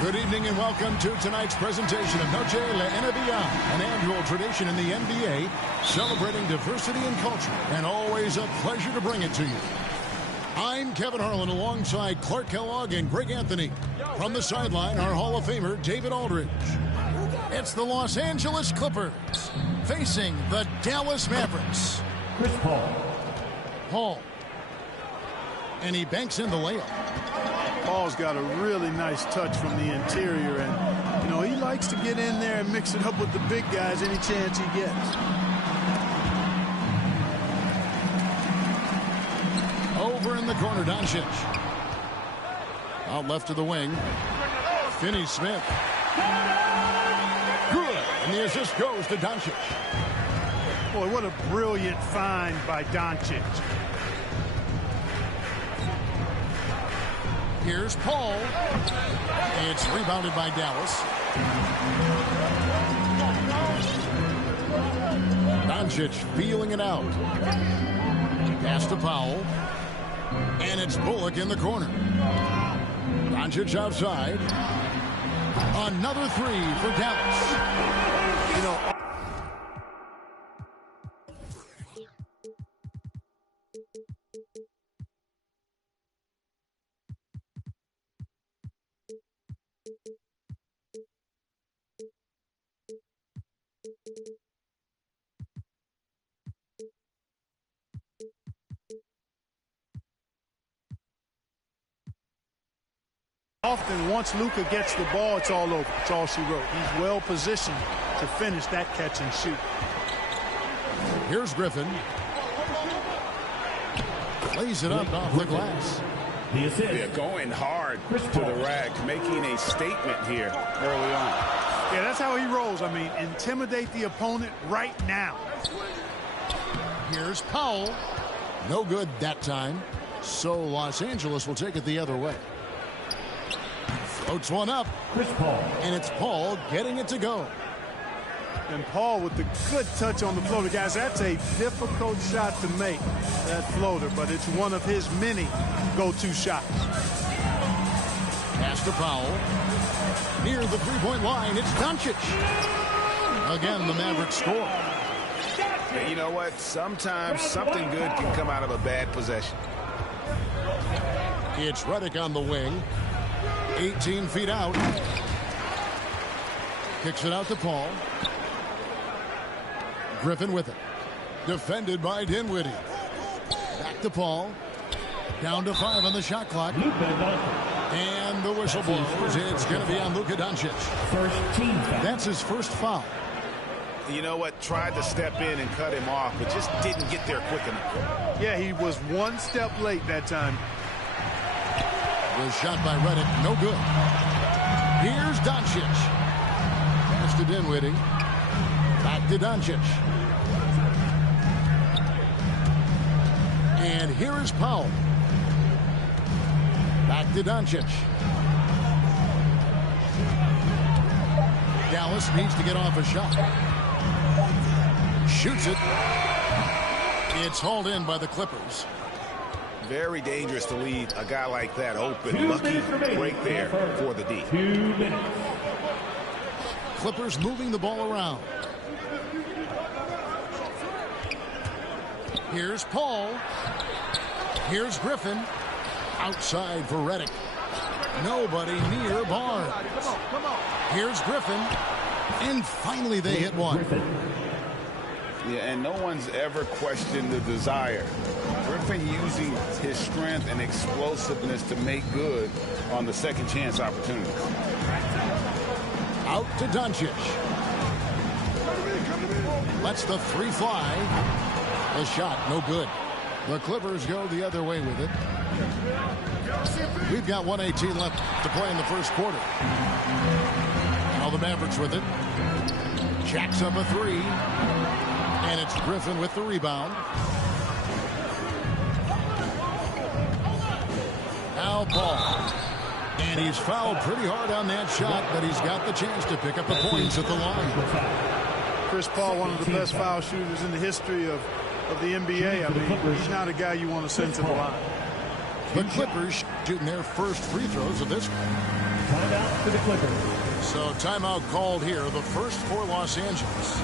Good evening and welcome to tonight's presentation of Noche La NBA, an annual tradition in the NBA celebrating diversity and culture, and always a pleasure to bring it to you. I'm Kevin Harlan alongside Clark Kellogg and Greg Anthony. From the sideline, our Hall of Famer, David Aldridge. It's the Los Angeles Clippers facing the Dallas Mavericks. Chris Paul. And he banks in the layup. Paul's got a really nice touch from the interior, and, you know, he likes to get in there and mix it up with the big guys any chance he gets. Over in the corner, Doncic. Out left to the wing. Finney-Smith. Good. And the assist goes to Doncic. Boy, what a brilliant find by Doncic. Here's Paul. It's rebounded by Dallas. Doncic feeling it out. Pass to Powell. And it's Bullock in the corner. Doncic outside. Another three for Dallas. You know, often, once Luka gets the ball, it's all over. It's all she wrote. He's well positioned to finish that catch and shoot. Here's Griffin. Lays it up off the glass. The assist. They're going hard to the rack, making a statement here early on. Yeah, that's how he rolls. I mean, intimidate the opponent right now. Here's Powell. No good that time. So Los Angeles will take it the other way. Floats one up. Chris Paul. And it's Paul getting it to go. And Paul with the good touch on the floater. Guys, that's a difficult shot to make, that floater, but it's one of his many go-to shots. Pass to Powell. Near the three-point line, it's Doncic. Again, the Mavericks score. And you know what? Sometimes something good can come out of a bad possession. It's Redick on the wing. 18 feet out. Kicks it out to Paul. Griffin with it. Defended by Dinwiddie. Back to Paul. Down to 5 on the shot clock. And the whistle blows. It's going to be on Luka Doncic. First team foul. That's his first foul. You know what? Tried to step in and cut him off, but just didn't get there quick enough. Yeah, he was one step late that time. Was shot by Redick. No good. Here's Doncic. Pass to Dinwiddie. Back to Doncic. And here is Powell. Back to Doncic. Dallas needs to get off a shot. Shoots it. It's hauled in by the Clippers. Very dangerous to leave a guy like that open. Lucky break there for the D. 2 minutes. Clippers moving the ball around. Here's Paul. Here's Griffin. Outside for Redick. Nobody near Barnes. Here's Griffin. And finally they hit one. Yeah, and no one's ever questioned the desire. Griffin using his strength and explosiveness to make good on the second chance opportunity. Out to Doncic. Lets the three fly. The shot, no good. The Clippers go the other way with it. We've got 1:18 left to play in the first quarter. Now the Mavericks with it. Jacks up a three. And it's Griffin with the rebound. Now Paul. And he's fouled pretty hard on that shot, but he's got the chance to pick up the points at the line. Chris Paul, one of the best foul shooters in the history of of the NBA. I mean, he's not a guy you want to send to the line. The Clippers shooting their first free throws of this one. Timeout for the Clippers. So timeout called here, the first for Los Angeles.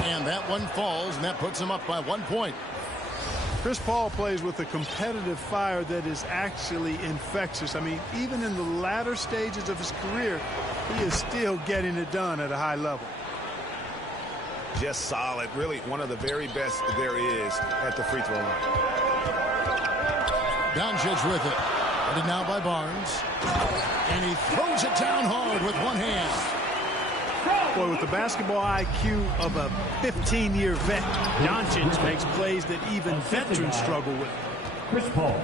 And that one falls, and that puts him up by 1 point. Chris Paul plays with a competitive fire that is actually infectious. I mean, even in the latter stages of his career, he is still getting it done at a high level. Just solid. Really one of the very best there is at the free throw line. Doncic with it. Headed now by Barnes. And he throws it down hard with one hand. Boy, with the basketball IQ of a 15-year vet, Doncic makes plays that even veterans struggle with. Chris Paul.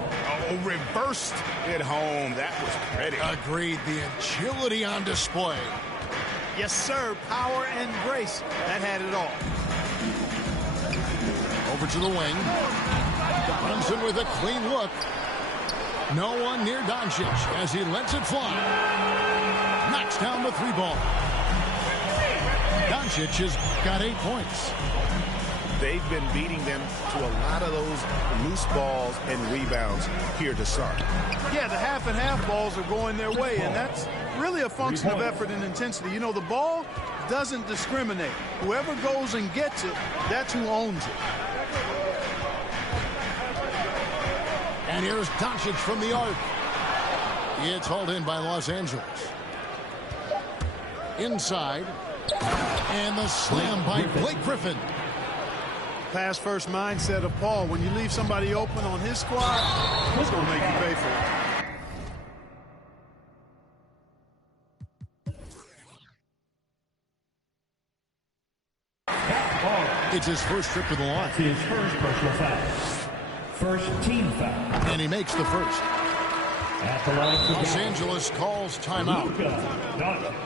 Oh, reversed it home. That was pretty. Agreed. The agility on display. Yes, sir. Power and grace. That had it all. Over to the wing. Brunson with a clean look. No one near Doncic as he lets it fly. Knocks down the three ball. Doncic has got 8 points. They've been beating them to a lot of those loose balls and rebounds here to start. Yeah, the half and half balls are going their way, and that's really a function of effort and intensity. You know, the ball doesn't discriminate. Whoever goes and gets it, that's who owns it. And here's Doncic from the arc. It's hauled in by Los Angeles. Inside. And the slam by Blake Griffin. Pass first mindset of Paul. When you leave somebody open on his squad, he's going to make you pay for it. It's his first trip to the line. His first personal foul. First team foul. And he makes the first. At the line for Los Angeles calls timeout.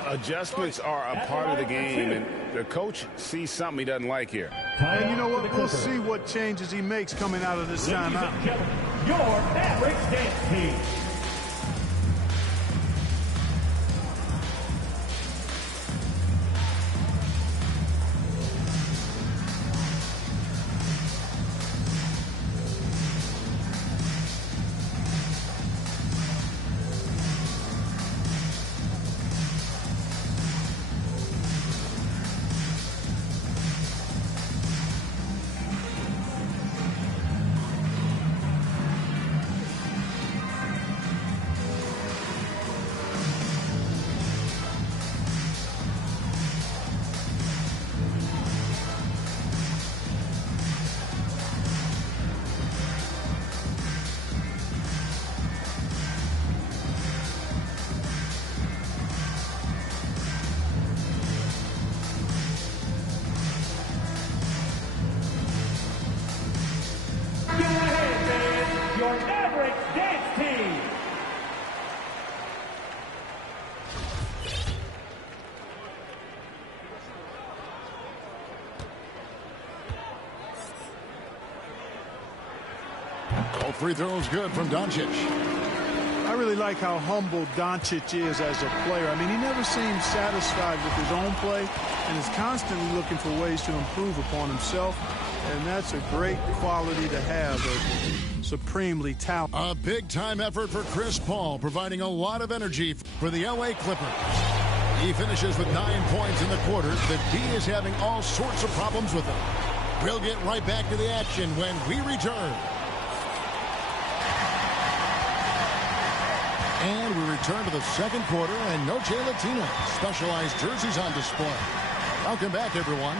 Adjustments are a part of the game, and the coach sees something he doesn't like here. And you know what? We'll see what changes he makes coming out of this timeout. Your Mavericks dance team. Your Mavericks dance team. All free throws good from Doncic. I really like how humble Doncic is as a player. I mean, he never seems satisfied with his own play and is constantly looking for ways to improve upon himself. And that's a great quality to have, a supremely talented. A big-time effort for Chris Paul, providing a lot of energy for the LA Clippers. He finishes with 9 points in the quarter. The D is having all sorts of problems with him. We'll get right back to the action when we return. And we return to the second quarter, and Noche Latino specialized jerseys on display. Welcome back, everyone.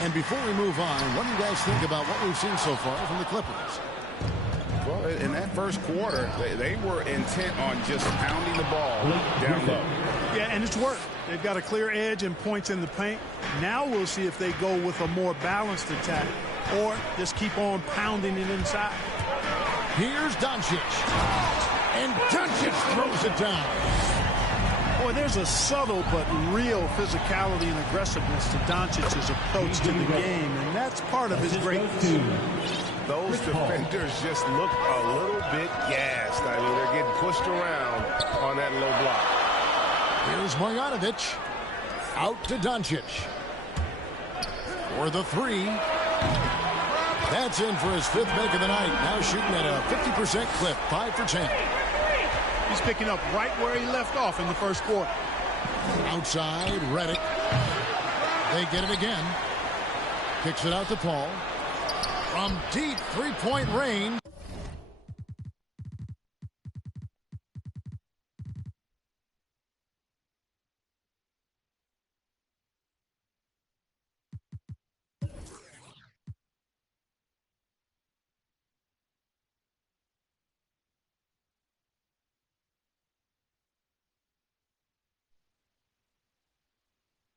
And before we move on, what do you guys think about what we've seen so far from the Clippers? Well, in that first quarter, they were intent on just pounding the ball down low. Yeah, and it's worked. They've got a clear edge and points in the paint. Now we'll see if they go with a more balanced attack or just keep on pounding it inside. Here's Doncic. And Doncic throws it down. Boy, there's a subtle but real physicality and aggressiveness to Doncic's approach to the game, and that's part of his greatness. Those defenders just look a little bit gassed. I mean, they're getting pushed around on that low block. Here's Marjanovic. Out to Doncic. For the three. That's in for his 5th make of the night. Now shooting at a 50% clip, 5 for 10. He's picking up right where he left off in the first quarter. Outside, Redick. They get it again. Kicks it out to Paul. From deep 3-point range.